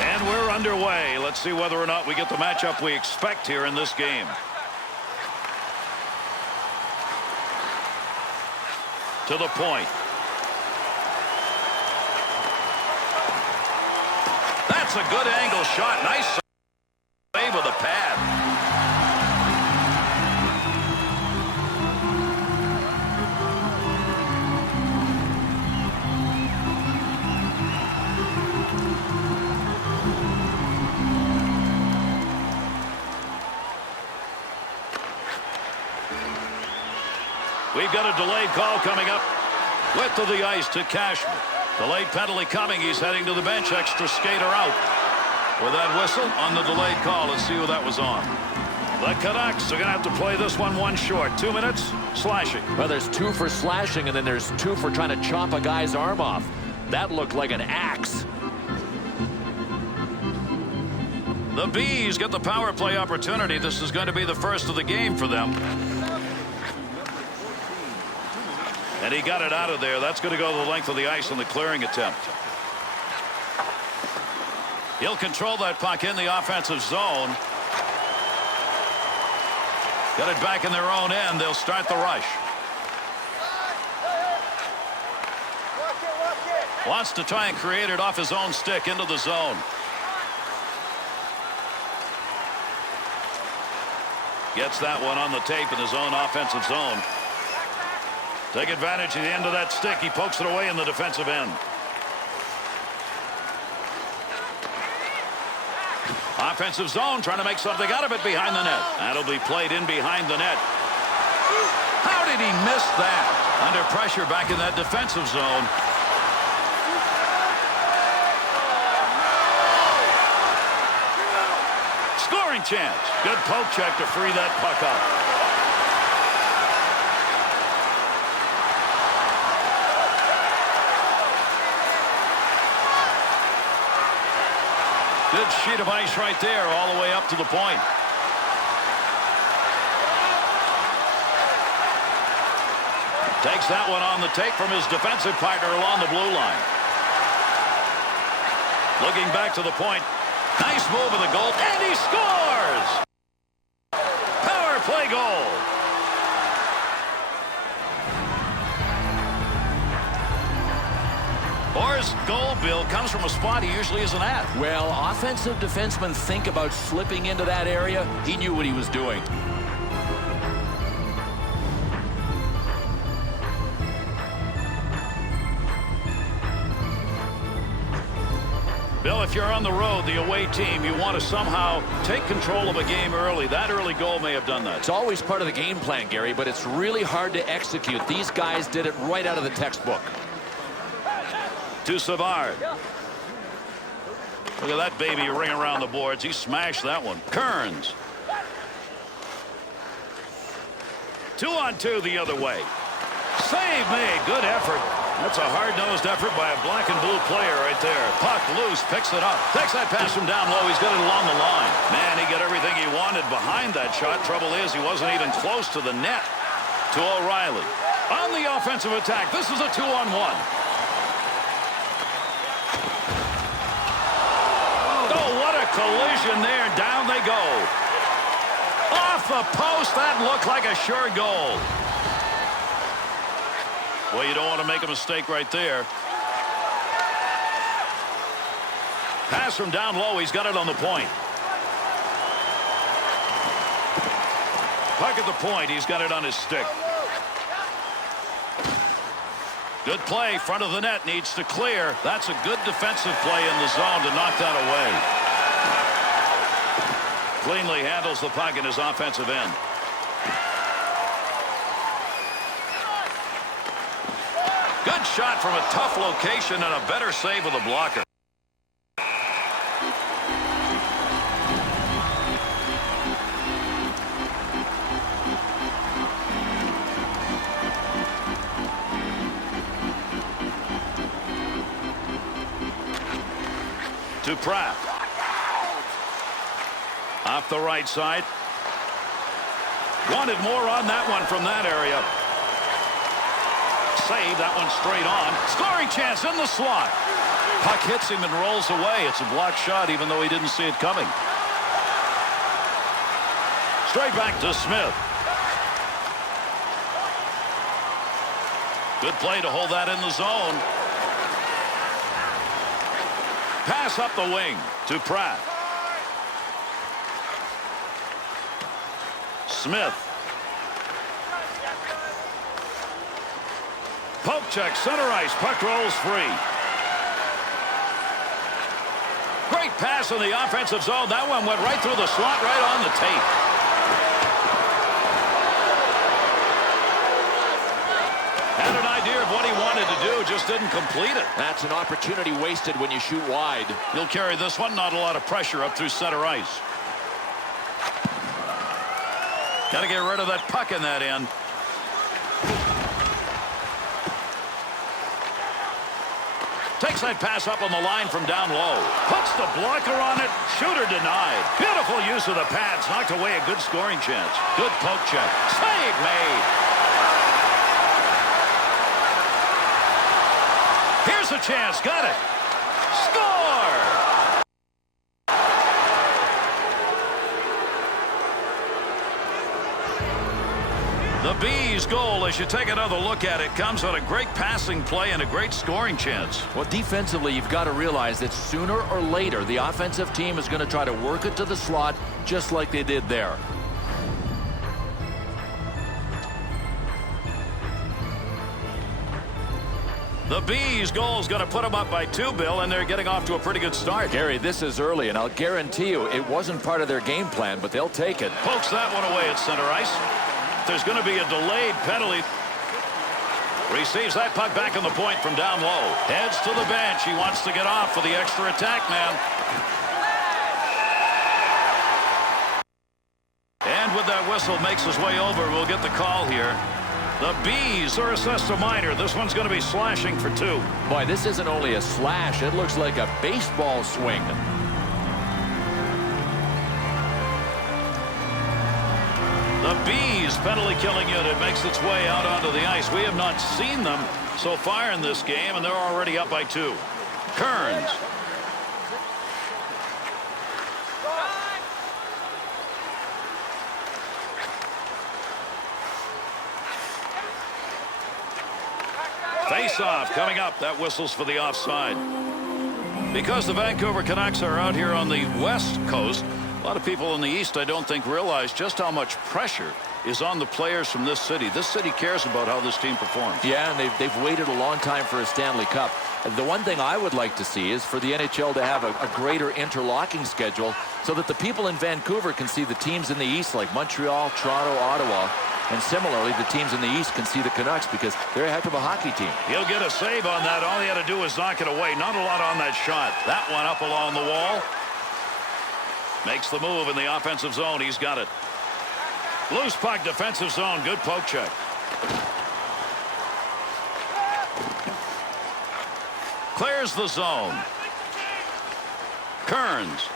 And we're underway. Let's see whether or not we get the matchup we expect here in this game. To the point. That's a good angle shot. Nice save with a pad. We've got a delayed call coming up. Width of the ice to Cashman. Delayed penalty coming. He's heading to the bench. Extra skater out. With that whistle on the delayed call. Let's see who that was on. The Canucks are going to have to play this one short. 2 minutes, slashing. Well, there's 2 for slashing, and then there's 2 for trying to chop a guy's arm off. That looked like an axe. The Bees get the power play opportunity. This is going to be the first of the game for them. And he got it out of there. That's going to go the length of the ice on the clearing attempt. He'll control that puck in the offensive zone. Got it back in their own end. They'll start the rush. Wants to try and create it off his own stick into the zone. Gets that one on the tape in his own offensive zone. Take advantage of the end of that stick. He pokes it away in the defensive end. Offensive zone, trying to make something out of it behind the net. That'll be played in behind the net. How did he miss that? Under pressure back in that defensive zone. Scoring chance. Good poke check to free that puck up. Good sheet of ice right there all the way up to the point. Takes that one on the take from his defensive partner along the blue line. Looking back to the point. Nice move of the goal, and he scores! Power play goal. Orr's goal, Bill, comes from a spot he usually isn't at. Well, offensive defensemen think about slipping into that area. He knew what he was doing. Bill, if you're on the road, the away team, you want to somehow take control of a game early. That early goal may have done that. It's always part of the game plan, Gary, but it's really hard to execute. These guys did it right out of the textbook. To Savard. Look at that baby ring around the boards. He smashed that one. Kearns. 2-on-2 the other way. Save made. Good effort. That's a hard-nosed effort by a black and blue player right there. Puck loose. Picks it up. Takes that pass from down low. He's got it along the line. Man, he got everything he wanted behind that shot. Trouble is he wasn't even close to the net. To O'Reilly. On the offensive attack. This is a 2-on-1. Collision there. Down they go. Off the post. That looked like a sure goal. Well, you don't want to make a mistake right there. Pass from down low. He's got it on the point. Puck at the point. He's got it on his stick. Good play. Front of the net. Needs to clear. That's a good defensive play in the zone to knock that away. Cleanly handles the puck in his offensive end. Good shot from a tough location and a better save of the blocker. To Pratt. Off the right side. Wanted more on that one from that area. Save that one straight on. Scoring chance in the slot. Puck hits him and rolls away. It's a blocked shot even though he didn't see it coming. Straight back to Smith. Good play to hold that in the zone. Pass up the wing to Pratt. Smith. Poke check, center ice. Puck rolls free. Great pass in the offensive zone. That one went right through the slot, right on the tape. Had an idea of what he wanted to do, just didn't complete it. That's an opportunity wasted when you shoot wide. He'll carry this one. Not a lot of pressure up through center ice. Got to get rid of that puck in that end. Takes that pass up on the line from down low. Puts the blocker on it. Shooter denied. Beautiful use of the pads. Knocked away a good scoring chance. Good poke check. Save made. Here's a chance. Got it. Score! The Bees' goal, as you take another look at it, comes on a great passing play and a great scoring chance. Well, defensively, you've got to realize that sooner or later, the offensive team is going to try to work it to the slot just like they did there. The Bees' goal is going to put them up by 2, Bill, and they're getting off to a pretty good start. Gary, this is early, and I'll guarantee you it wasn't part of their game plan, but they'll take it. Pokes that one away at center ice. There's going to be a delayed penalty. Receives that puck back on the point from down low. Heads to the bench. He wants to get off for the extra attack man. And with that whistle, makes his way over. We'll get the call here. The Bees are assessed a minor. This one's going to be slashing for 2. Boy, this isn't only a slash. It looks like a baseball swing. The Bees penalty killing unit makes its way out onto the ice. We have not seen them so far in this game, and they're already up by 2. Kearns. Face-off coming up. That whistles for the offside. Because the Vancouver Canucks are out here on the West Coast, a lot of people in the East, I don't think, realize just how much pressure is on the players from this city. This city cares about how this team performs. Yeah, and they've waited a long time for a Stanley Cup. The one thing I would like to see is for the NHL to have a greater interlocking schedule so that the people in Vancouver can see the teams in the East like Montreal, Toronto, Ottawa. And similarly, the teams in the East can see the Canucks because they're a heck of a hockey team. He'll get a save on that. All he had to do was knock it away. Not a lot on that shot. That one up along the wall. Makes the move in the offensive zone. He's got it. Loose puck, defensive zone. Good poke check. Clears the zone. Kearns.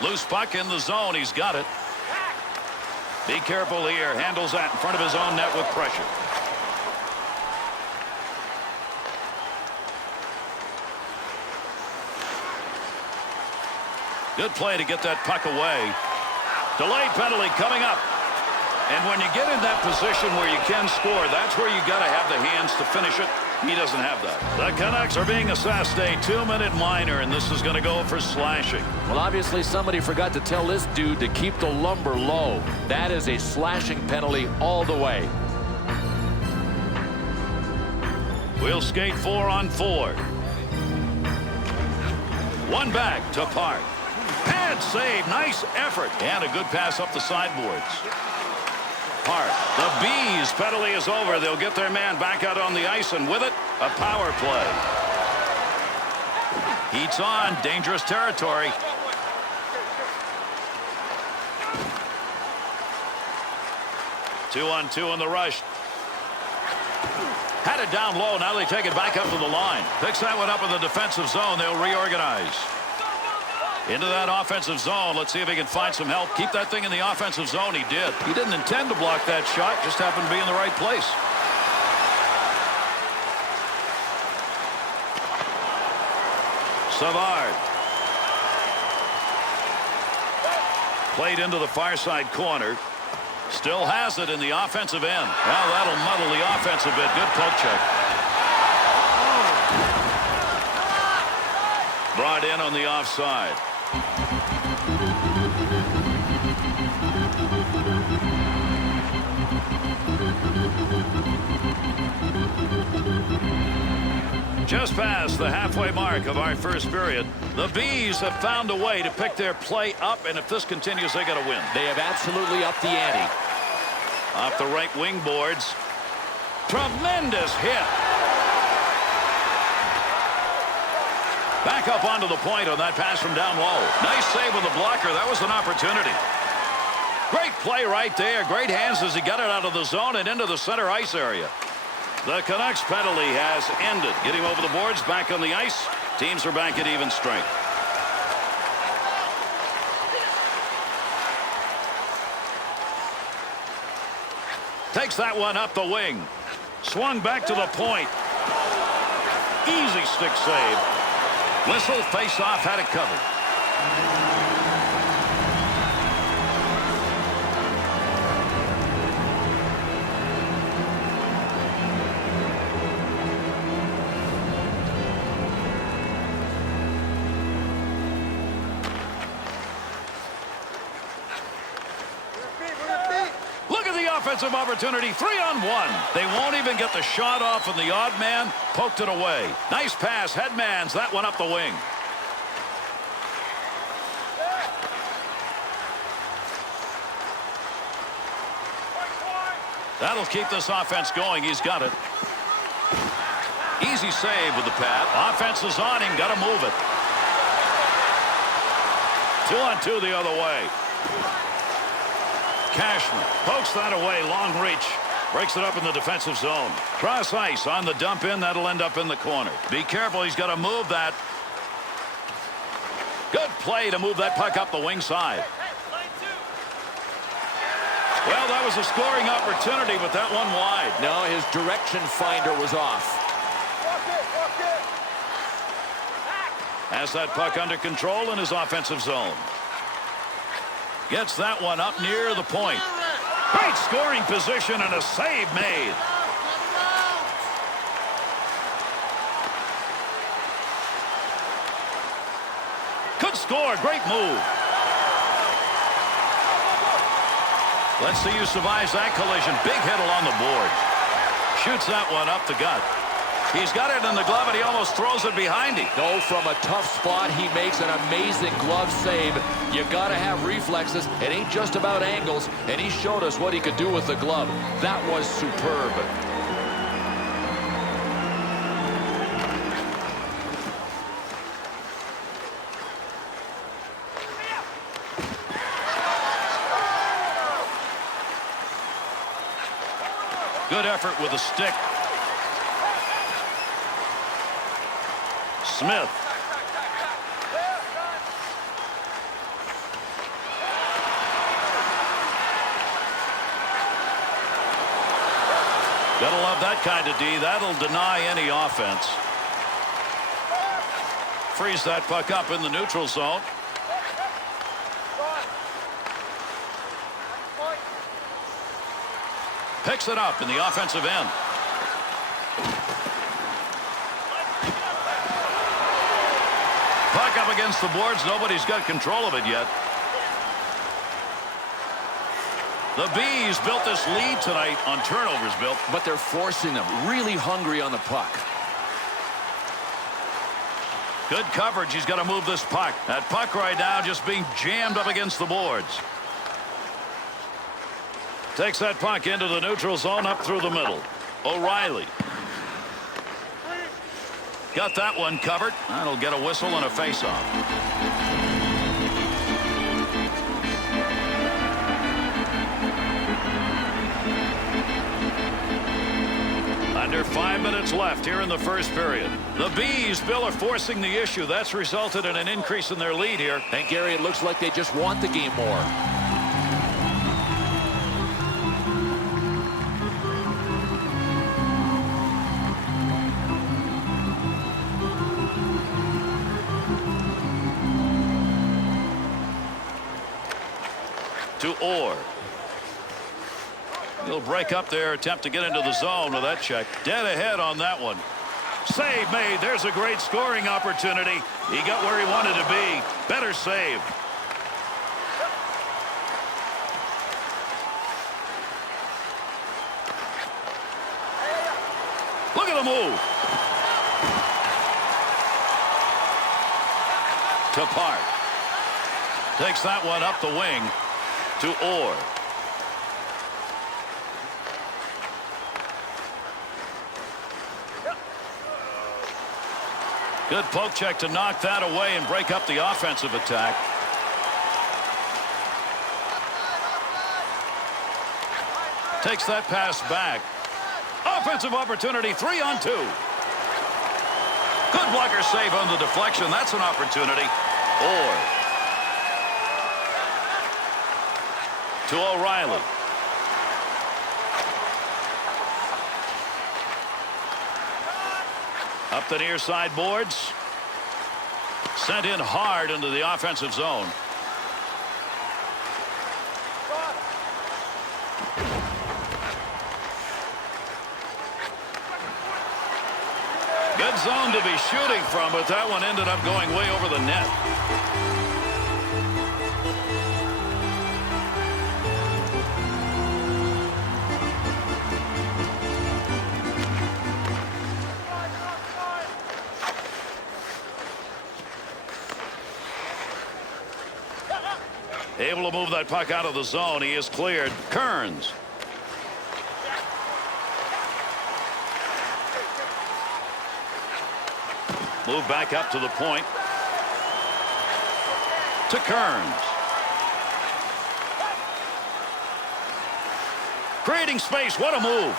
Loose puck in the zone. He's got it. Be careful here. Handles that in front of his own net with pressure. Good play to get that puck away. Delayed penalty coming up. And when you get in that position where you can score, that's where you got to have the hands to finish it. He doesn't have that. The Canucks are being assessed a 2-minute minor, and this is going to go for slashing. Well, obviously somebody forgot to tell this dude to keep the lumber low. That is a slashing penalty all the way. We'll skate 4-on-4. One back to Park. Pad save. Nice effort. And a good pass up the sideboards. Park. The Bees penalty is over. They'll get their man back out on the ice, and with it, a power play. Heat's on. Dangerous territory. Two-on-two in the rush. Had it down low. Now they take it back up to the line. Picks that one up in the defensive zone. They'll reorganize. Into that offensive zone. Let's see if he can find some help. Keep that thing in the offensive zone. He did. He didn't intend to block that shot. Just happened to be in the right place. Savard. Played into the far side corner. Still has it in the offensive end. Well, that'll muddle the offense a bit. Good poke check. Brought in on the offside. Just past the halfway mark of our first period, the Bees have found a way to pick their play up, and if this continues, they got to win. They have absolutely upped the ante. Off the right wing boards. Tremendous hit. Back up onto the point on that pass from down low. Nice save with the blocker. That was an opportunity. Great play right there. Great hands as he got it out of the zone and into the center ice area. The Canucks penalty has ended. Get him over the boards, back on the ice. Teams are back at even strength. Takes that one up the wing. Swung back to the point. Easy stick save. Whistle, face off, had it covered. Offensive opportunity, 3-on-1. They won't even get the shot off, and the odd man poked it away. Nice pass, Headmans that one up the wing. That'll keep this offense going. He's got it. Easy save with the pad. Offense is on him. Got to move it. 2-on-2 the other way. Cashman pokes that away. Long reach. Breaks it up in the defensive zone. Cross ice on the dump in. That'll end up in the corner. Be careful. He's got to move that. Good play to move that puck up the wing side. Well, that was a scoring opportunity, but that one wide. No, his direction finder was off. Has that puck under control in his offensive zone. Gets that one up near the point. Great scoring position and a save made. Good score. Great move. Let's see who survives that collision. Big hit along the board. Shoots that one up the gut. He's got it in the glove, and he almost throws it behind him. No, from a tough spot, he makes an amazing glove save. You got to have reflexes. It ain't just about angles, and he showed us what he could do with the glove. That was superb. Good effort with a stick. Smith. Gotta love that kind of D. That'll deny any offense. Frees that puck up in the neutral zone. Picks it up in the offensive end. Puck up against the boards. Nobody's got control of it yet. The Bees built this lead tonight on turnovers, Bill. But they're forcing them. Really hungry on the puck. Good coverage. He's got to move this puck. That puck right now just being jammed up against the boards. Takes that puck into the neutral zone up through the middle. O'Reilly. Got that one covered. That'll get a whistle and a face-off. Under 5 minutes minutes left here in the first period. The Bees, Bill, are forcing the issue. That's resulted in an increase in their lead here. And Gary, it looks like they just want the game more. To Orr. He'll break up their attempt to get into the zone with that check. Dead ahead on that one. Save made. There's a great scoring opportunity. He got where he wanted to be. Better save. Look at the move. To Park. Takes that one up the wing to Orr. Good poke check to knock that away and break up the offensive attack. Takes that pass back. Offensive opportunity, 3-on-2. Good blocker save on the deflection. That's an opportunity. Orr. To O'Reilly. Up the near side boards. Sent in hard into the offensive zone. Good zone to be shooting from, but that one ended up going way over the net. Able to move that puck out of the zone. He is cleared. Kearns. Move back up to the point. To Kearns. Creating space. What a move.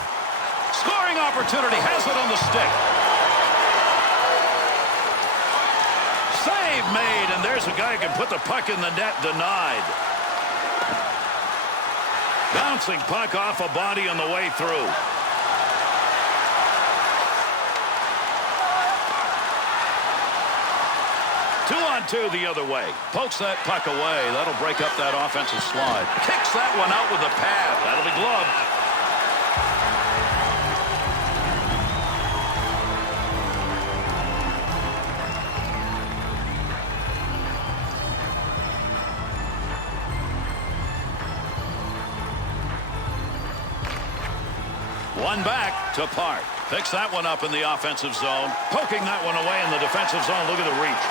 Scoring opportunity. Has it on the stick. Save made, and there's a guy who can put the puck in the net. Denied. Bouncing puck off a body on the way through. Two-on-2 the other way. Pokes that puck away. That'll break up that offensive slide. Kicks that one out with a pad. That'll be gloved. One back to Park. Picks that one up in the offensive zone. Poking that one away in the defensive zone. Look at the reach.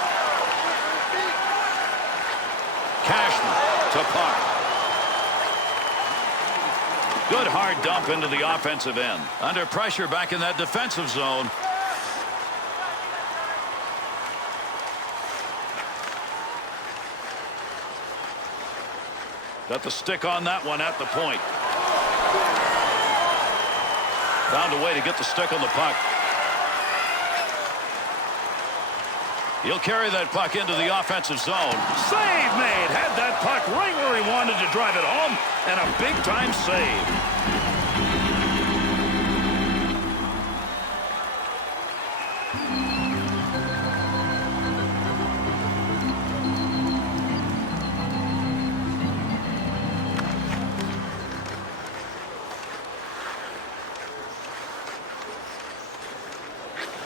Cashman to Park. Good hard dump into the offensive end. Under pressure back in that defensive zone. Got the stick on that one at the point. Found a way to get the stick on the puck. He'll carry that puck into the offensive zone. Save made. Had that puck right where he wanted to drive it home. And a big-time save.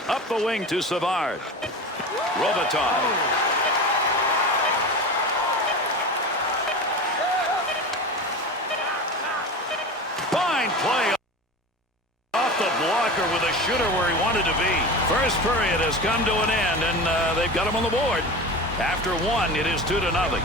Up the wing to Savard. Robitaille. Fine play off the blocker with a shooter where he wanted to be. First period has come to an end, and they've got him on the board. After one, it is 2-0.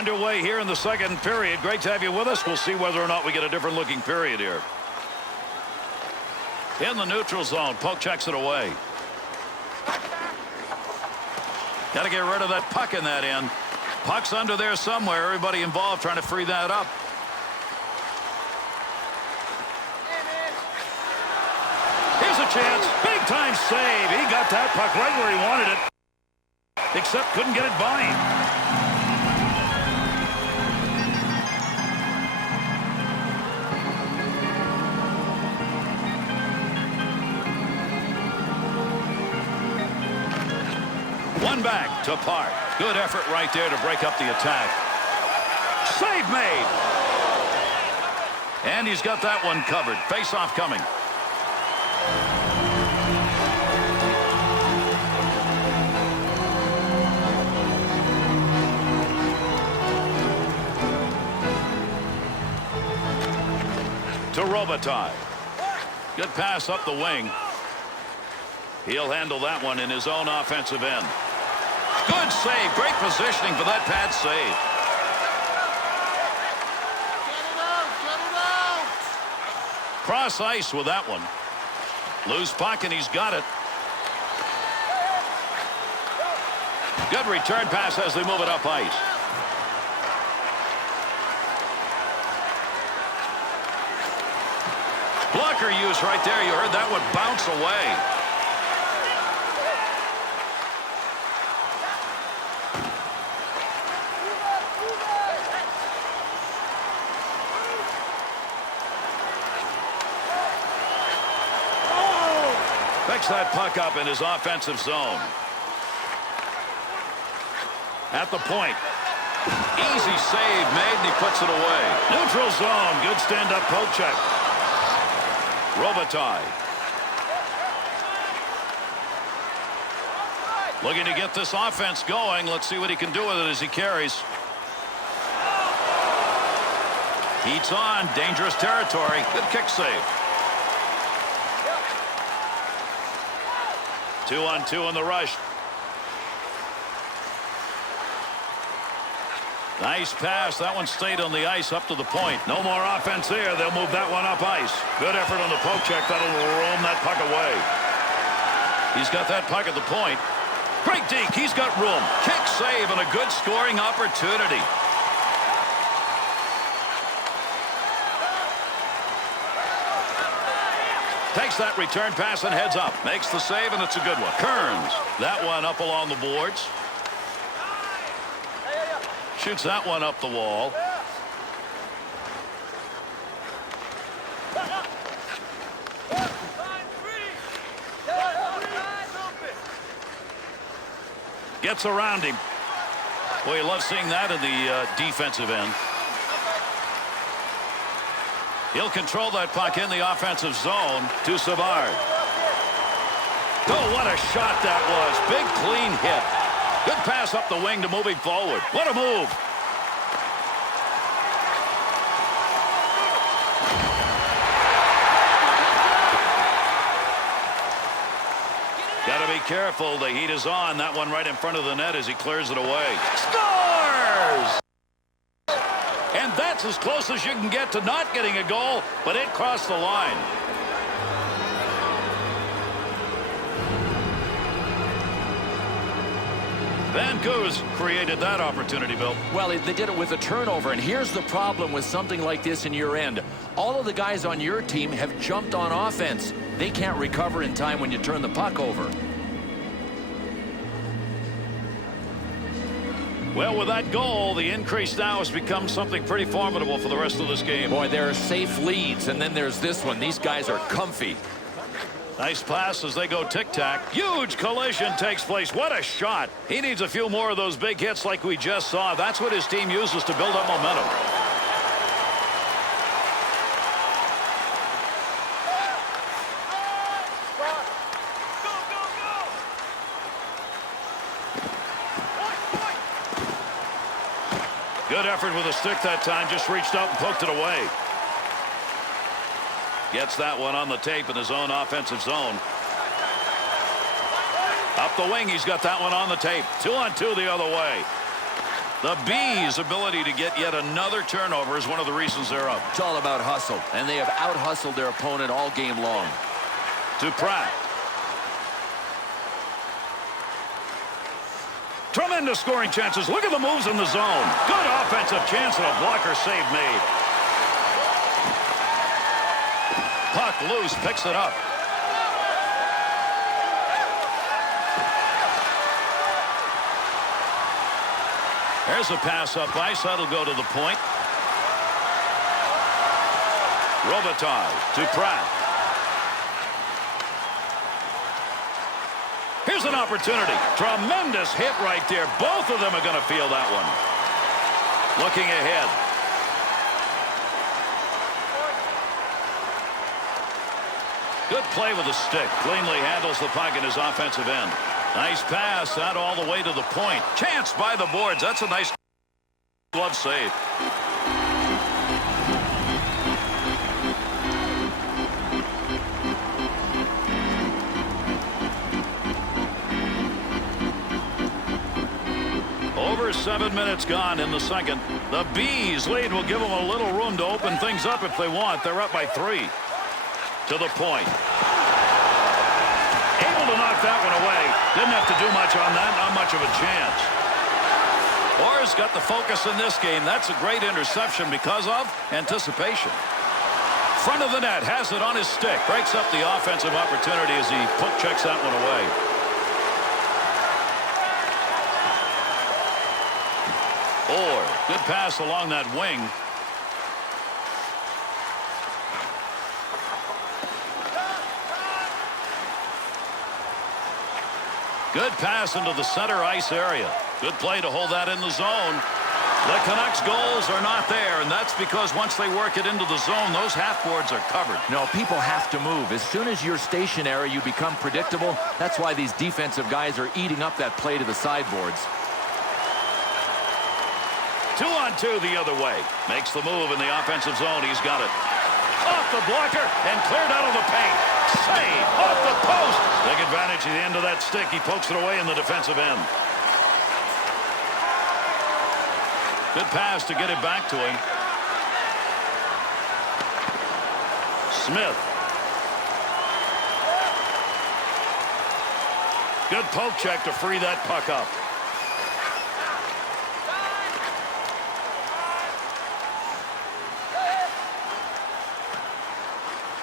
Underway here in the second period. Great to have you with us. We'll see whether or not we get a different looking period here. In the neutral zone, poke checks it away. Got to get rid of that puck in that end. Puck's under there somewhere. Everybody involved trying to free that up. Here's a chance. Big time save. He got that puck right where he wanted it. Except couldn't get it by him. One back to Park. Good effort right there to break up the attack. Save made. And he's got that one covered. Face-off coming. To Robitaille. Good pass up the wing. He'll handle that one in his own offensive end. Good save. Great positioning for that pad save. Cross ice with that one. Loose puck, and he's got it. Good return pass as they move it up ice. Blocker use right there. You heard that one bounce away. Picks that puck up in his offensive zone. At the point. Easy save made, and he puts it away. Neutral zone. Good stand-up poke check. Robitaille. Looking to get this offense going. Let's see what he can do with it as he carries. Heats on. Dangerous territory. Good kick save. 2-on-2 in the rush. Nice pass. That one stayed on the ice up to the point. No more offense there. They'll move that one up ice. Good effort on the poke check. That'll roam that puck away. He's got that puck at the point. Great deke. He's got room. Kick save and a good scoring opportunity. Takes that return pass and heads up. Makes the save, and it's a good one. Kearns. That one up along the boards. Shoots that one up the wall. Gets around him. Boy, you love seeing that in the defensive end. He'll control that puck in the offensive zone to Savard. Oh, what a shot that was. Big, clean hit. Good pass up the wing to move him forward. What a move. Got to be careful. The heat is on. That one right in front of the net as he clears it away. Scores! And that's as close as you can get to not getting a goal, but it crossed the line. Vancouver's created that opportunity, Bill. Well, they did it with a turnover, and here's the problem with something like this in your end. All of the guys on your team have jumped on offense. They can't recover in time when you turn the puck over. Well, with that goal, the increase now has become something pretty formidable for the rest of this game. Boy, there are safe leads, and then there's this one. These guys are comfy. Nice pass as they go tic-tac. Huge collision takes place. What a shot. He needs a few more of those big hits like we just saw. That's what his team uses to build up momentum. Good effort with a stick that time. Just reached out and poked it away. Gets that one on the tape in his own offensive zone. Up the wing, he's got that one on the tape. 2-on-2 the other way. The Bees' ability to get yet another turnover is one of the reasons they're up. It's all about hustle, and they have out-hustled their opponent all game long. To Pratt. Tremendous scoring chances. Look at the moves in the zone. Good offensive chance and a blocker save made. Puck loose, picks it up. There's a pass up ice. That'll go to the point. Robitaille to Pratt. Here's an opportunity. Tremendous hit right there. Both of them are going to feel that one. Looking ahead. Good play with the stick. Cleanly handles the puck in his offensive end. Nice pass out all the way to the point. Chance by the boards. That's a nice glove save. Over 7 minutes gone in the second. The Bees lead will give them a little room to open things up if they want. They're up by 3. To the point. Able to knock that one away. Didn't have to do much on that. Not much of a chance. Orr's got the focus in this game. That's a great interception because of anticipation. Front of the net, has it on his stick. Breaks up the offensive opportunity as he poke checks that one away. Orr, good pass along that wing. Good pass into the center ice area. Good play to hold that in the zone. The Canucks goals are not there, and that's because once they work it into the zone, those half boards are covered. No, people have to move. As soon as you're stationary, you become predictable. That's why these defensive guys are eating up that play to the sideboards. 2-on-2 the other way. Makes the move in the offensive zone. He's got it. Off the blocker and cleared out of the paint. Save off the post. Take advantage of the end of that stick. He pokes it away in the defensive end. Good pass to get it back to him. Smith. Good poke check to free that puck up.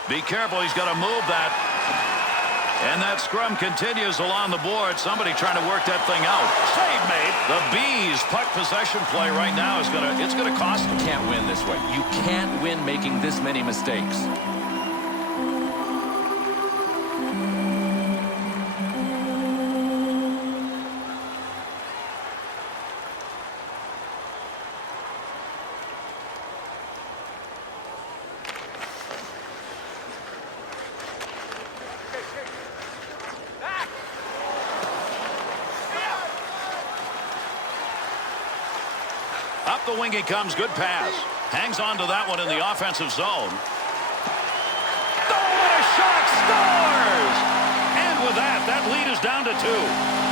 Be careful, he's got to move that. And that scrum continues along the board. Somebody trying to work that thing out. Save made. The Bees puck possession play right now is it's gonna cost them. You can't win this way. You can't win making this many mistakes. Up the wing he comes. Good pass. Hangs on to that one in the offensive zone. Oh, what a shot! Scores! And with that, that lead is down to 2.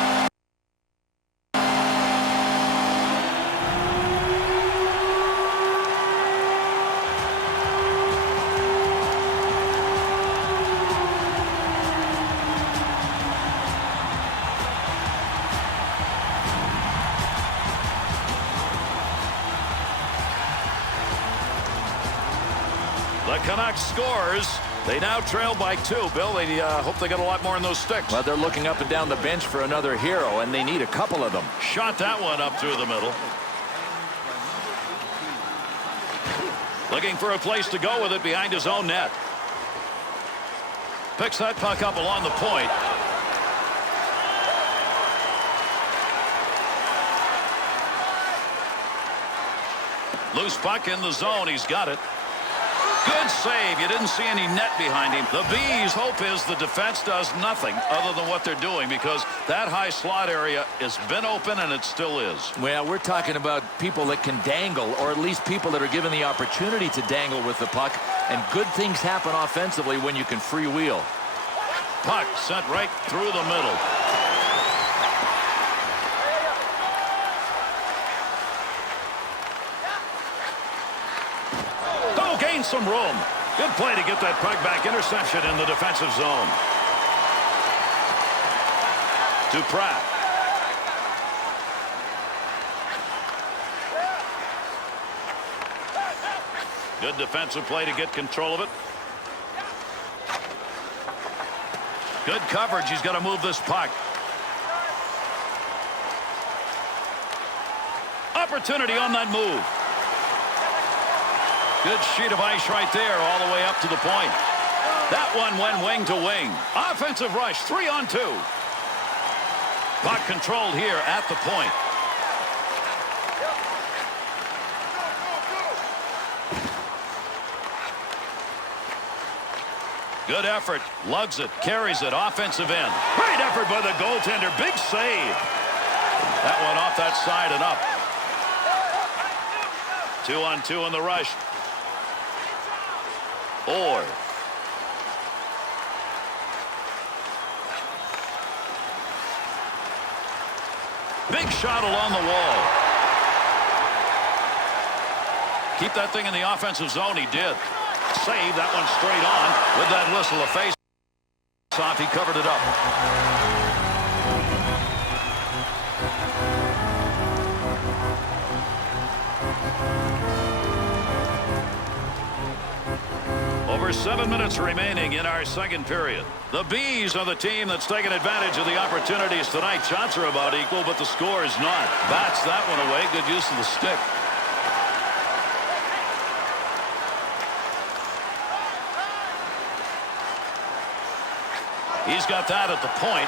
The Canucks scores. They now trail by 2. Bill, they hope they get a lot more in those sticks. Well, they're looking up and down the bench for another hero, and they need a couple of them. Shot that one up through the middle. Looking for a place to go with it behind his own net. Picks that puck up along the point. Loose puck in the zone. He's got it. Good save. You didn't see any net behind him. The Bees' hope is the defense does nothing other than what they're doing because that high slot area has been open and it still is. Well, we're talking about people that can dangle, or at least people that are given the opportunity to dangle with the puck, and good things happen offensively when you can freewheel. Puck sent right through the middle. finds some room. Good play to get that puck back. Interception in the defensive zone. To Pratt. Good defensive play to get control of it. Good coverage. He's got to move this puck. Opportunity on that move. Good sheet of ice right there all the way up to the point. That one went wing to wing. Offensive rush, 3-on-2. Puck controlled here at the point. Good effort. Lugs it. Carries it. Offensive end. Great effort by the goaltender. Big save. That one off that side and up. 2-on-2 in the rush. Orr. Big shot along the wall. Keep that thing in the offensive zone. He did. Save that one straight on with that whistle. A face off. He covered it up. Over 7 minutes remaining in our second period. The Bees are the team that's taken advantage of the opportunities tonight. Shots are about equal, but the score is not. Bats that one away. Good use of the stick. He's got that at the point.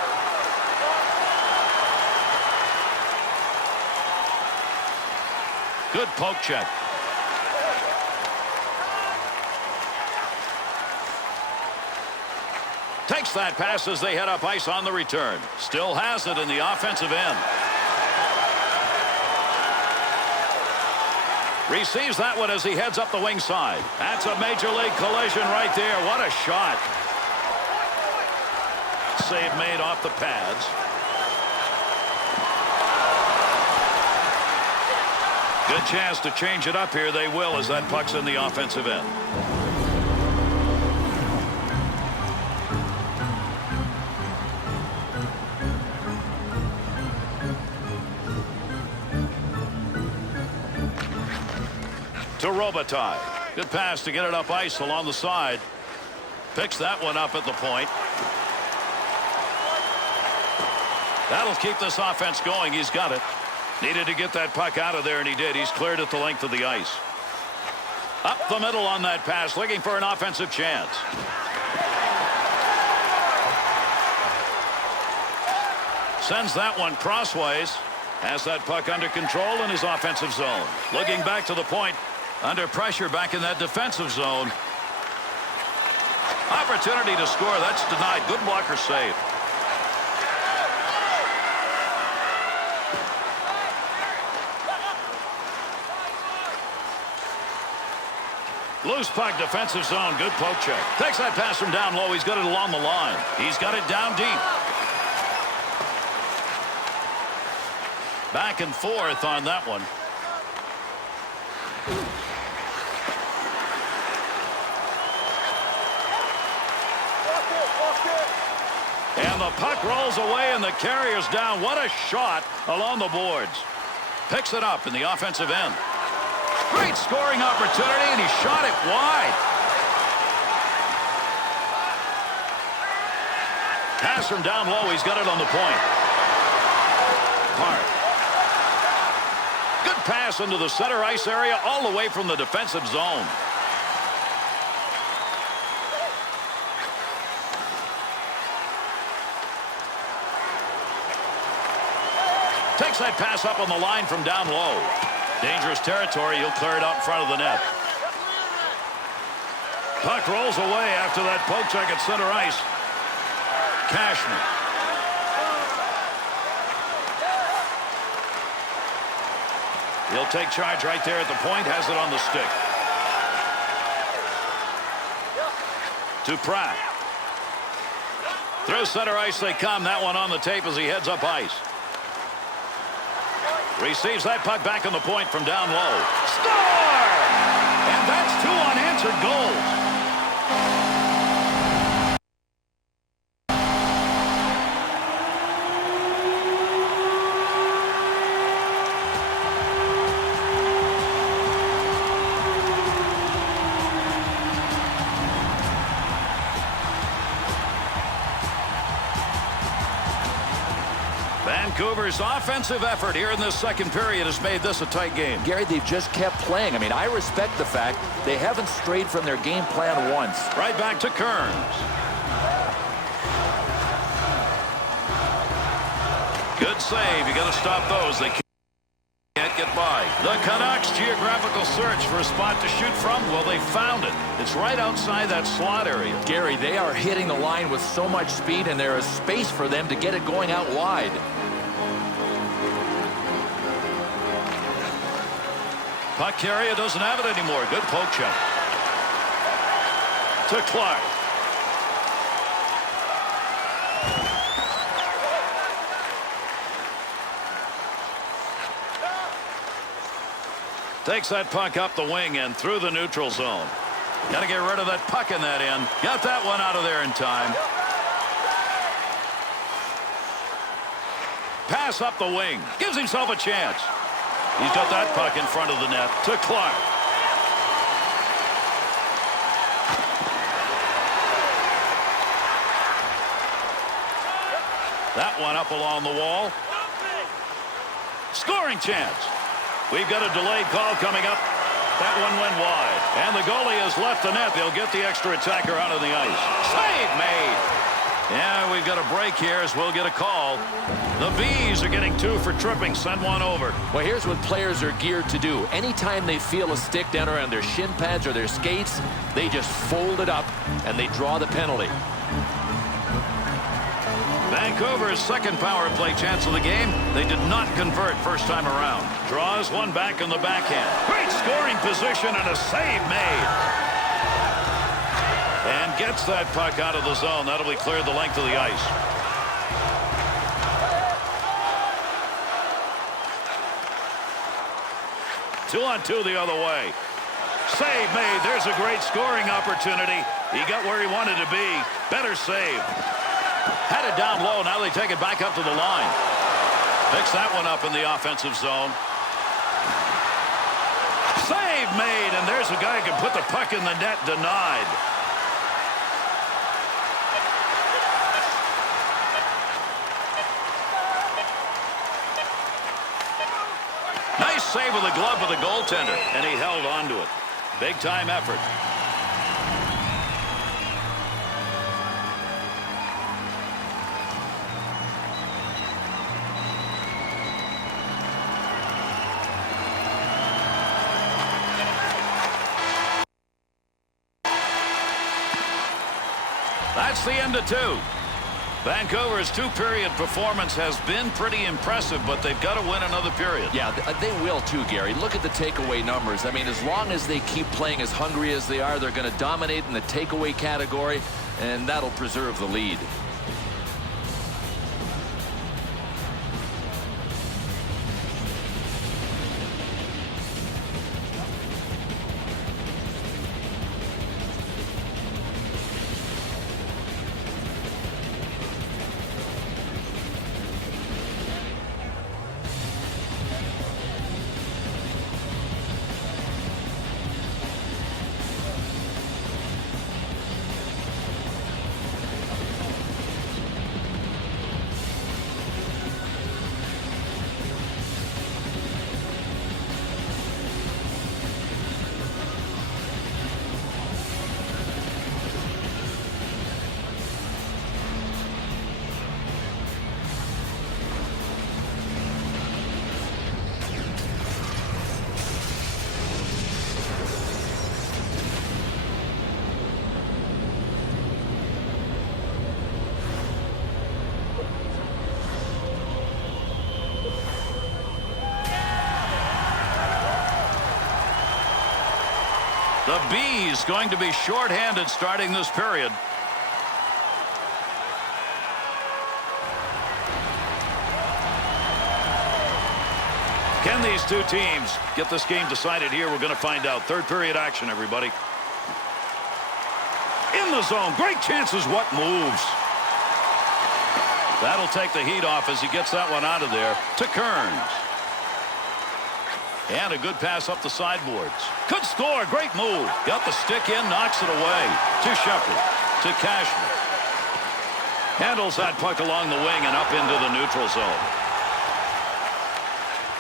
Good poke check. Takes that pass as they head up ice on the return. Still has it in the offensive end. Receives that one as he heads up the wing side. That's a major league collision right there. What a shot. Save made off the pads. Good chance to change it up here. They will as that puck's in the offensive end. To Robitaille. Good pass to get it up ice along the side. Picks that one up at the point. That'll keep this offense going. He's got it. Needed to get that puck out of there, and he did. He's cleared it the length of the ice. Up the middle on that pass, looking for an offensive chance. Sends that one crossways. Has that puck under control in his offensive zone. Looking back to the point. Under pressure back in that defensive zone. Opportunity to score. That's denied. Good blocker save. Loose puck, defensive zone. Good poke check. Takes that pass from down low. He's got it along the line. He's got it down deep. Back and forth on that one. And the puck rolls away and the carrier's down. What a shot along the boards. Picks it up in the offensive end. Great scoring opportunity, and he shot it wide. Pass from down low. He's got it on the point. Hart. Good pass into the center ice area all the way from the defensive zone. Takes that pass up on the line from down low. Dangerous territory. He'll clear it out in front of the net. Puck rolls away after that poke check at center ice. Cashman. He'll take charge right there at the point. Has it on the stick. To Pratt. Through center ice they come. That one on the tape as he heads up ice. Receives that puck back on the point from down low. Score! And that's 2 on him. unanswered goals. Vancouver's offensive effort here in this second period has made this a tight game. Gary, they've just kept playing. I mean, I respect the fact they haven't strayed from their game plan once. Right back to Kearns. Good save. You got to stop those. They can't get by. The Canucks' geographical search for a spot to shoot from, well, they found it. It's right outside that slot area. Gary, they are hitting the line with so much speed, and there is space for them to get it going out wide. Puck carrier doesn't have it anymore. Good poke check. To Clark. Takes that puck up the wing and through the neutral zone. Got to get rid of that puck in that end. Got that one out of there in time. Pass up the wing. Gives himself a chance. He's got that puck in front of the net to Clark. That one up along the wall. Scoring chance. We've got a delayed call coming up. That one went wide. And the goalie has left the net. They'll get the extra attacker out of the ice. Save made. Yeah, we've got a break here as we'll get a call. The Bees are getting 2 for tripping. Send one over. Well, here's what players are geared to do. Anytime they feel a stick down around their shin pads or their skates, they just fold it up and they draw the penalty. Vancouver's second power play chance of the game. They did not convert first time around. Draws one back in the backhand. Great scoring position and a save made. And gets that puck out of the zone. That'll be cleared the length of the ice. Two on two the other way. Save made. There's a great scoring opportunity. He got where he wanted to be. Better save. Had it down low. Now they take it back up to the line. Picks that one up in the offensive zone. Save made. And there's a guy who can put the puck in the net. Denied. Nice save with the glove of the goaltender. And he held on to it. Big time effort. That's the end of 2. Vancouver's 2-period performance has been pretty impressive, but they've got to win another period. Yeah, they will too, Gary. Look at the takeaway numbers. I mean, as long as they keep playing as hungry as they are, they're going to dominate in the takeaway category, and that'll preserve the lead. The Bees going to be shorthanded starting this period. Can these two teams get this game decided here? We're going to find out. Third period action, everybody. In the zone. Great chances. What moves? That'll take the heat off as he gets that one out of there to Kearns. And a good pass up the sideboards. Could score. Great move. Got the stick in. Knocks it away. To Shepherd. To Cashman. Handles that puck along the wing and up into the neutral zone.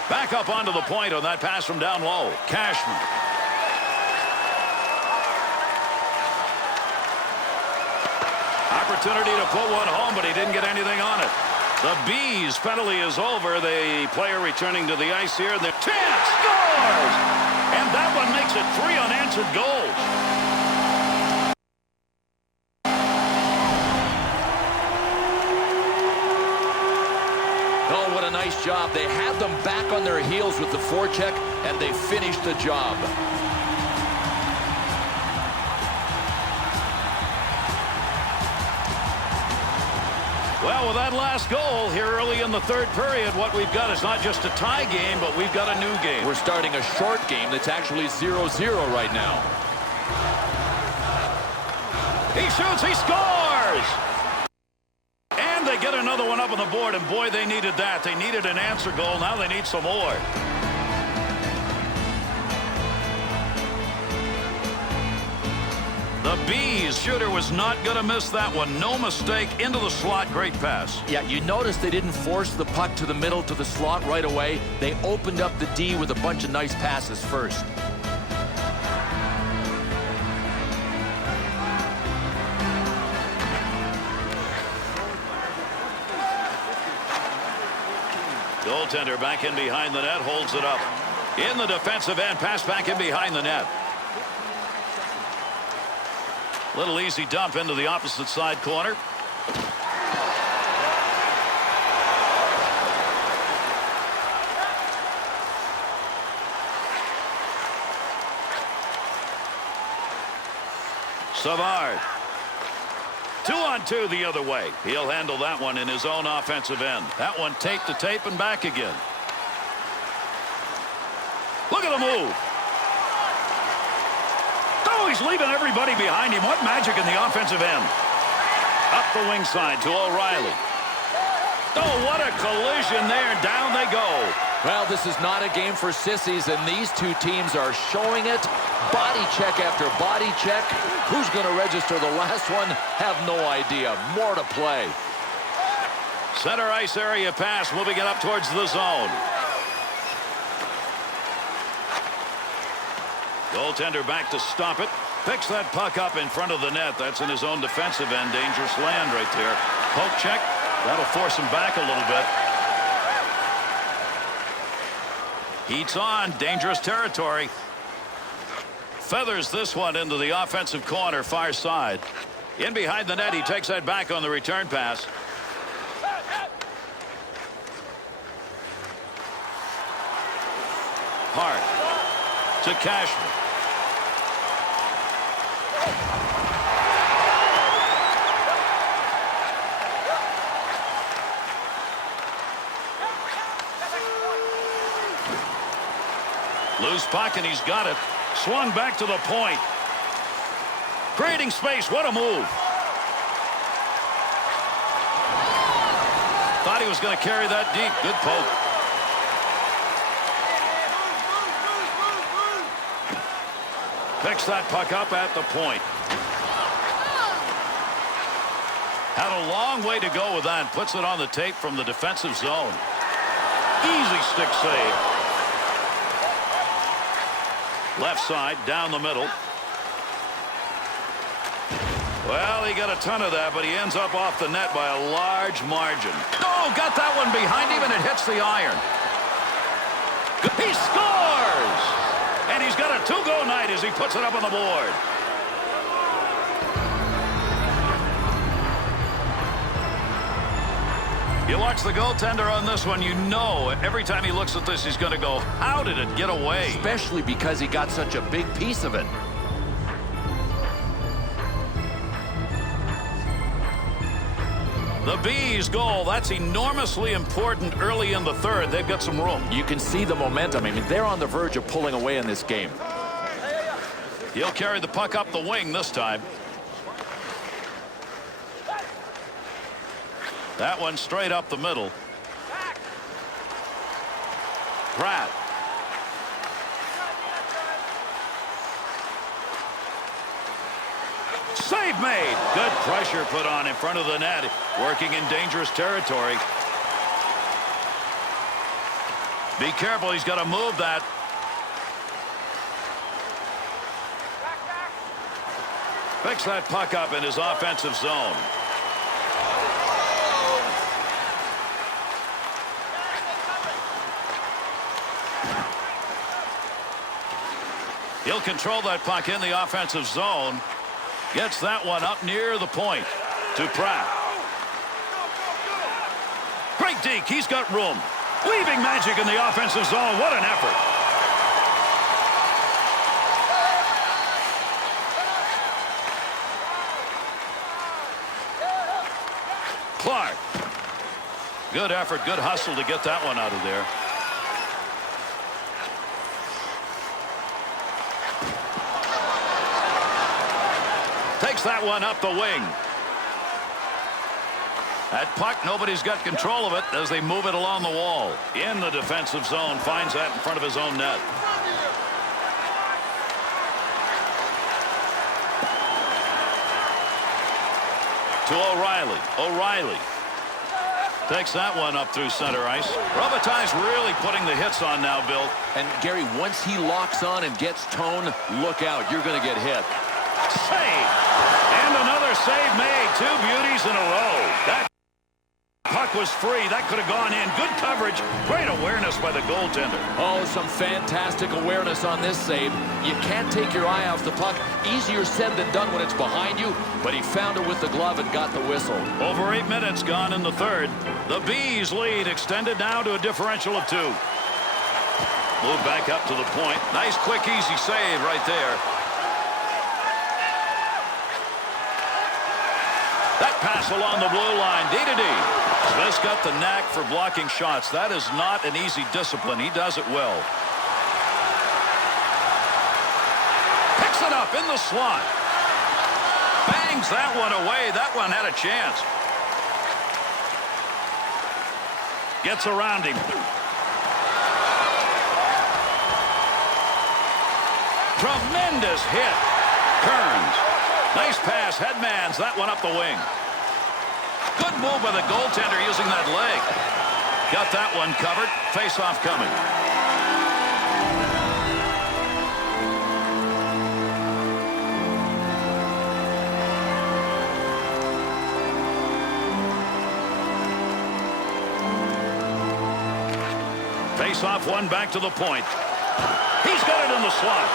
Back up onto the point on that pass from down low. Cashman. Opportunity to put one home, but he didn't get anything on it. The Bees penalty is over. The player returning to the ice here. The chance scores! And that one makes it 3 unanswered goals. Oh, what a nice job. They had them back on their heels with the forecheck, and they finished the job. Well, with that last goal here early in the third period, what we've got is not just a tie game, but we've got a new game. We're starting a short game that's actually 0-0 right now. He shoots, he scores! And they get another one up on the board, and boy, they needed that. They needed an answer goal. Now they need some more. The Bees shooter was not going to miss that one. No mistake. Into the slot. Great pass. Yeah, you notice they didn't force the puck to the middle to the slot right away. They opened up the D with a bunch of nice passes first. Goaltender back in behind the net. Holds it up. In the defensive end. Pass back in behind the net. Little easy dump into the opposite side corner. Savard. 2-on-2 the other way. He'll handle that one in his own offensive end. That one tape to tape and back again. Look at the move. He's leaving everybody behind him. What magic in the offensive end. Up the wing side to O'Reilly. Oh, what a collision there. Down they go. Well, this is not a game for sissies, and these two teams are showing it. Body check after body check. Who's going to register the last one? Have no idea. More to play. Center ice area pass, moving it up towards the zone. Goaltender back to stop it. Picks that puck up in front of the net. That's in his own defensive end. Dangerous land right there. Poke check. That'll force him back a little bit. Heats on. Dangerous territory. Feathers this one into the offensive corner, far side. In behind the net. He takes that back on the return pass. Hart to Cashman. Loose puck, and he's got it. Swung back to the point. Creating space. What a move. Thought he was going to carry that deep. Good poke. Picks that puck up at the point. Had a long way to go with that. Puts it on the tape from the defensive zone. Easy stick save. Left side, down the middle. Well, he got a ton of that, but he ends up off the net by a large margin. Oh, got that one behind him, and it hits the iron. He scores! And he's got a 2-goal night as he puts it up on the board. You watch the goaltender on this one, you know every time he looks at this, he's going to go, how did it get away? Especially because he got such a big piece of it. The Bees goal, that's enormously important early in the third. They've got some room. You can see the momentum. I mean, they're on the verge of pulling away in this game. He'll carry the puck up the wing this time. That one straight up the middle. Pratt. Save made. Good pressure put on in front of the net. Working in dangerous territory. Be careful. He's got to move that. Picks that puck up in his offensive zone. He'll control that puck in the offensive zone. Gets that one up near the point to Pratt. Great deke. He's got room. Leaving magic in the offensive zone. What an effort. Clark. Good effort. Good hustle to get that one out of there. Takes that one up the wing. That puck, nobody's got control of it as they move it along the wall. In the defensive zone, finds that in front of his own net. To O'Reilly. O'Reilly takes that one up through center ice. Robitaille's really putting the hits on now, Bill. And Gary, once he locks on and gets tone, look out. You're going to get hit. Save. And another save made. Two beauties in a row. That puck was free. That could have gone in. Good coverage. Great awareness by the goaltender. Oh, some fantastic awareness on this save. You can't take your eye off the puck. Easier said than done when it's behind you, but he found it with the glove and got the whistle. Over 8 minutes gone in the third. The Bees lead extended now to a differential of 2. Move back up to the point. Nice, quick, easy save right there. That pass along the blue line. D-to-D. Smith's got the knack for blocking shots. That is not an easy discipline. He does it well. Picks it up in the slot. Bangs that one away. That one had a chance. Gets around him. Tremendous hit. Kearns. Nice pass. Headmans that one up the wing. Good move by the goaltender using that leg. Got that one covered. Face-off coming. Face-off one back to the point. He's got it in the slot.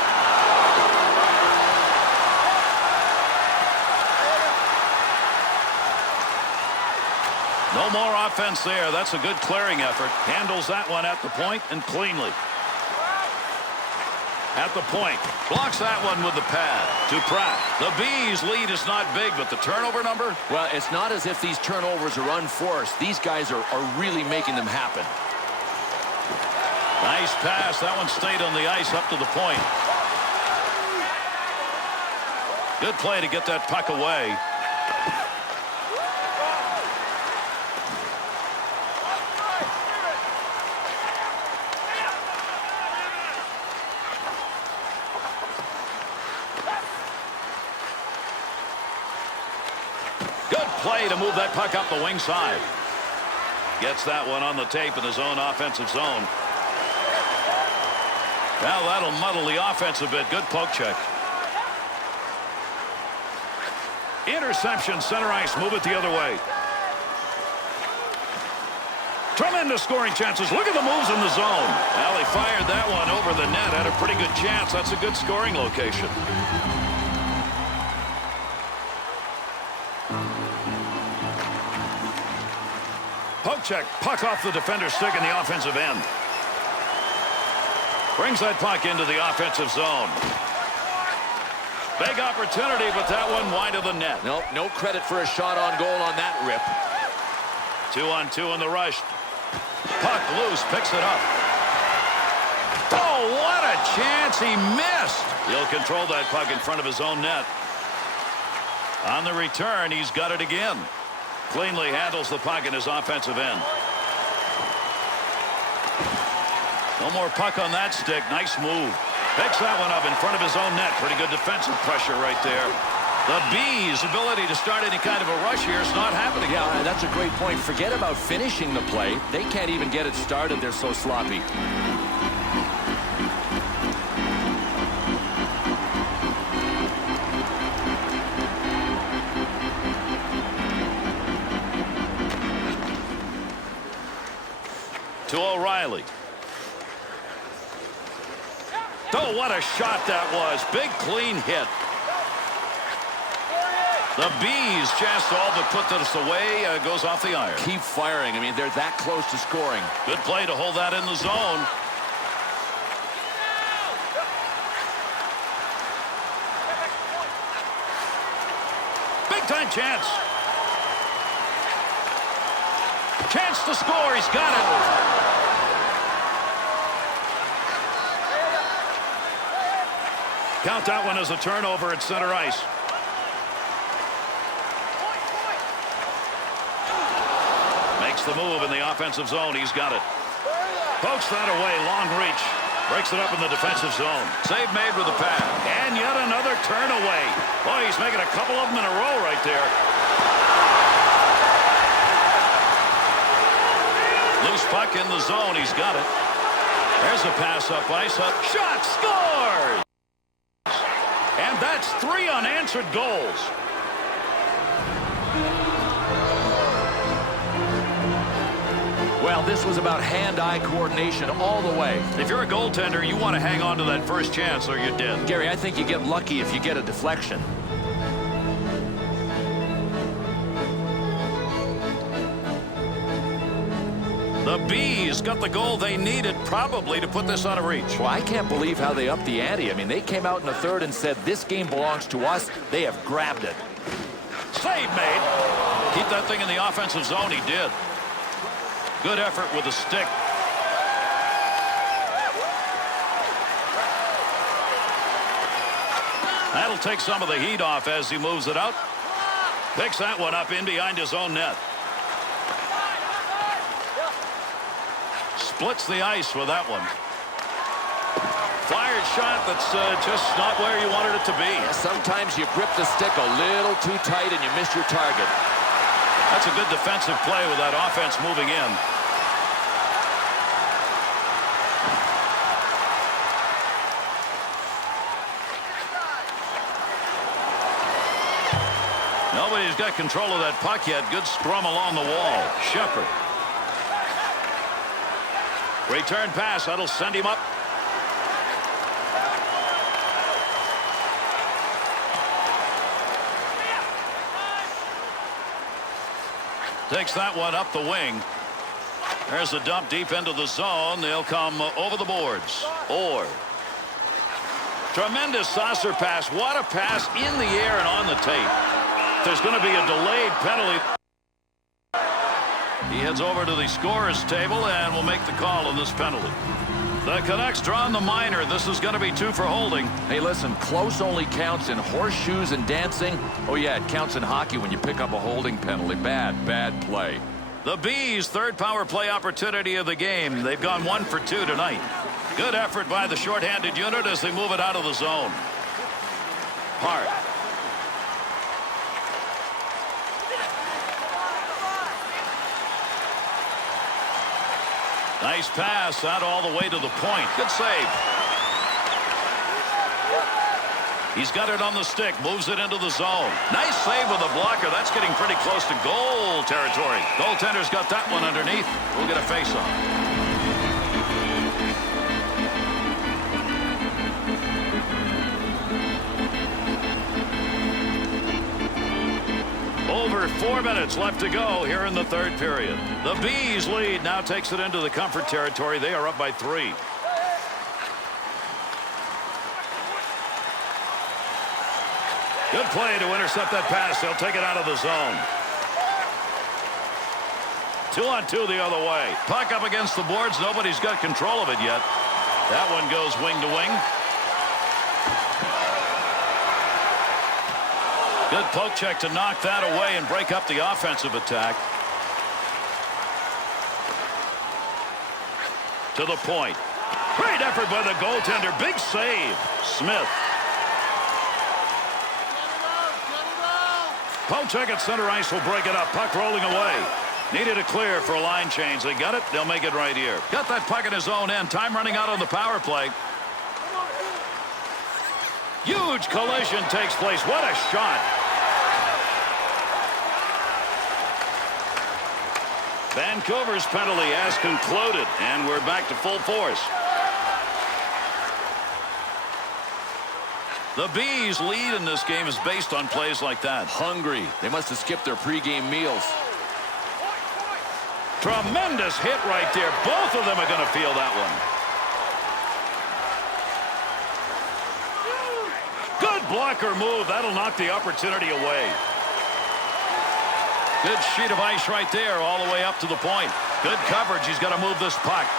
No more offense there. That's a good clearing effort. Handles that one at the point and cleanly. At the point. Blocks that one with the pad to Pratt. The Bees lead is not big, but the turnover number? Well, it's not as if these turnovers are unforced. These guys are really making them happen. Nice pass. That one stayed on the ice up to the point. Good play to get that puck away. Play to move that puck up the wing side. Gets that one on the tape in his own offensive zone. Now that'll muddle the offense a bit. Good poke check. Interception, center ice. Move it the other way. Tremendous scoring chances. Look at the moves in the zone. Well, he fired that one over the net. Had a pretty good chance. That's a good scoring location. Poke check. Puck off the defender's stick in the offensive end. Brings that puck into the offensive zone. Big opportunity, but that one wide of the net. Nope, no credit for a shot on goal on that rip. 2-on-2 in the rush. Puck loose, picks it up. Oh, what a chance. He missed. He'll control that puck in front of his own net. On the return, he's got it again. Cleanly handles the puck in his offensive end. No more puck on that stick. Nice move. Picks that one up in front of his own net. Pretty good defensive pressure right there. The B's ability to start any kind of a rush here is not happening. Yeah, that's a great point. Forget about finishing the play. They can't even get it started. They're so sloppy. To O'Reilly. Oh, what a shot that was. Big, clean hit. The B's chance to all but put this away. Goes off the iron. Keep firing. I mean, they're that close to scoring. Good play to hold that in the zone. Big time chance. Chance to score. He's got it. Count that one as a turnover at center ice. Makes the move in the offensive zone. He's got it. Pokes that away. Long reach. Breaks it up in the defensive zone. Save made with the pad. And yet another turn away. Boy, he's making a couple of them in a row right there. Loose puck in the zone. He's got it. There's a pass up ice. Up. Shot. Scores! And that's 3 unanswered goals. Well, this was about hand-eye coordination all the way. If you're a goaltender, you want to hang on to that first chance or you're dead. Gary, I think you get lucky if you get a deflection. The Bees got the goal they needed probably to put this out of reach. Well, I can't believe how they upped the ante. I mean, they came out in the third and said, this game belongs to us. They have grabbed it. Save made. Keep that thing in the offensive zone. He did. Good effort with the stick. That'll take some of the heat off as he moves it out. Picks that one up in behind his own net. Splits the ice with that one. Fired shot that's just not where you wanted it to be. Yeah, sometimes you grip the stick a little too tight and you miss your target. That's a good defensive play with that offense moving in. Nobody's got control of that puck yet. Good scrum along the wall. Shepherd. Return pass. That'll send him up. Takes that one up the wing. There's a dump deep into the zone. They'll come over the boards. Orr. Tremendous saucer pass. What a pass in the air and on the tape. There's going to be a delayed penalty. He heads over to the scorer's table and will make the call on this penalty. The Canucks draw on the minor. This is going to be 2 for holding. Hey, listen, close only counts in horseshoes and dancing. Oh, yeah, it counts in hockey when you pick up a holding penalty. Bad play. The Bees' third power play opportunity of the game. They've gone 1 for 2 tonight. Good effort by the shorthanded unit as they move it out of the zone. Hart. Nice pass out all the way to the point. Good save. He's got it on the stick. Moves it into the zone. Nice save with a blocker. That's getting pretty close to goal territory. Goaltender's got that one underneath. We'll get a face-off. Over 4 minutes left to go here in the third period. The Bees lead now takes it into the comfort territory. They are up by 3. Good play to intercept that pass. They'll take it out of the zone. 2-on-2 the other way. Puck up against the boards. Nobody's got control of it yet. That one goes wing to wing. Good poke check to knock that away and break up the offensive attack. To the point. Great effort by the goaltender. Big save. Smith. Poke check at center ice will break it up. Puck rolling away. Needed a clear for a line change. They got it. They'll make it right here. Got that puck in his own end. Time running out on the power play. Huge collision takes place. What a shot. Vancouver's penalty has concluded, and we're back to full force. The Bees' lead in this game is based on plays like that. Hungry. They must have skipped their pregame meals. Tremendous hit right there. Both of them are going to feel that one. Good blocker move. That'll knock the opportunity away. Good sheet of ice right there all the way up to the point. Good coverage. He's got to move this puck.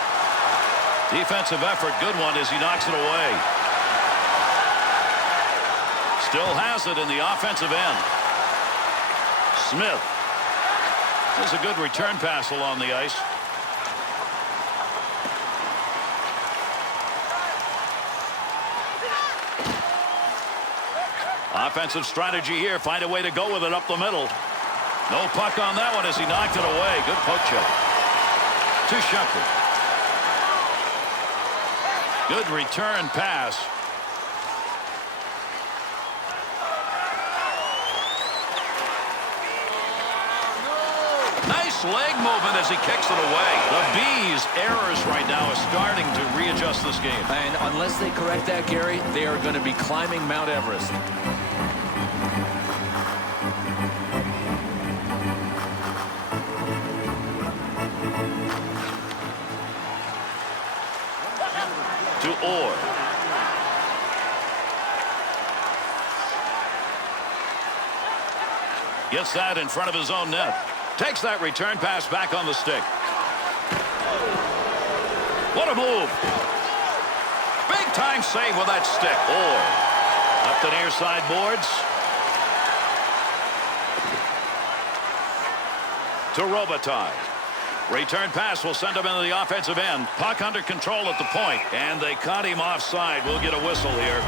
Defensive effort. Good one as he knocks it away. Still has it in the offensive end. Smith. There's a good return pass along the ice. Offensive strategy here. Find a way to go with it up the middle. No puck on that one as he knocked it away. Good poke check. To Shepherd. Good return pass. Nice leg movement as he kicks it away. The Bees' errors right now are starting to readjust this game. And unless they correct that, Gary, they are going to be climbing Mount Everest. To Orr. Gets that in front of his own net. Takes that return pass back on the stick. What a move. Big time save with that stick. Orr. Up the near side boards. To Robitaille. Return pass will send him into the offensive end. Puck under control at the point. And they caught him offside. We'll get a whistle here.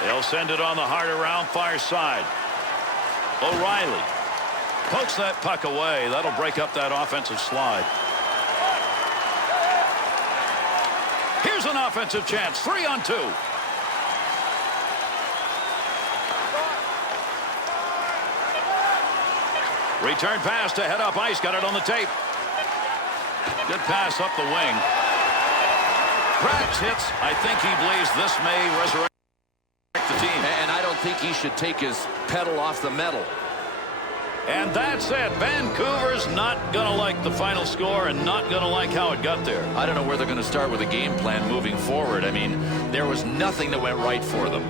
They'll send it on the hard around far side. O'Reilly pokes that puck away. That'll break up that offensive slide. Here's an offensive chance. 3-on-2. Return pass to head up ice. Got it on the tape. Good pass up the wing. Cracks hits. I think he believes this may resurrect the team. And I don't think he should take his pedal off the metal. And that's it. Vancouver's not going to like the final score and not going to like how it got there. I don't know where they're going to start with a game plan moving forward. I mean, there was nothing that went right for them.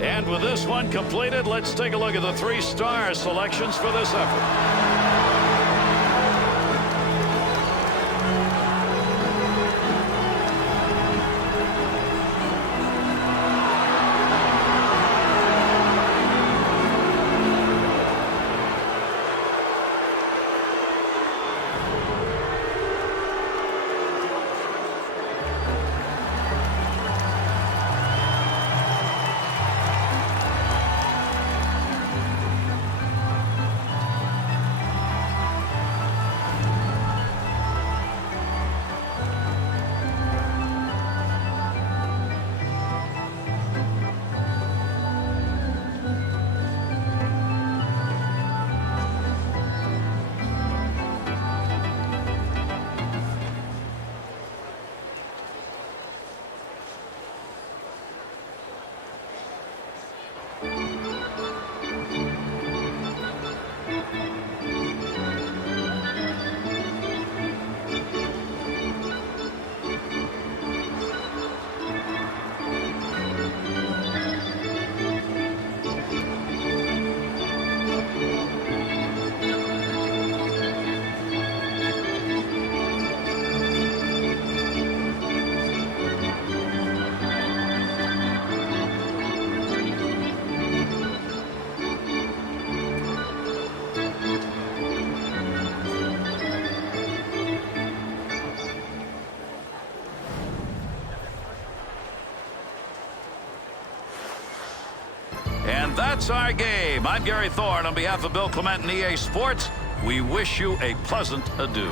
And with this one completed, let's take a look at the 3-star selections for this effort. And that's our game. I'm Gary Thorne on behalf of Bill Clement and EA Sports. We wish you a pleasant adieu.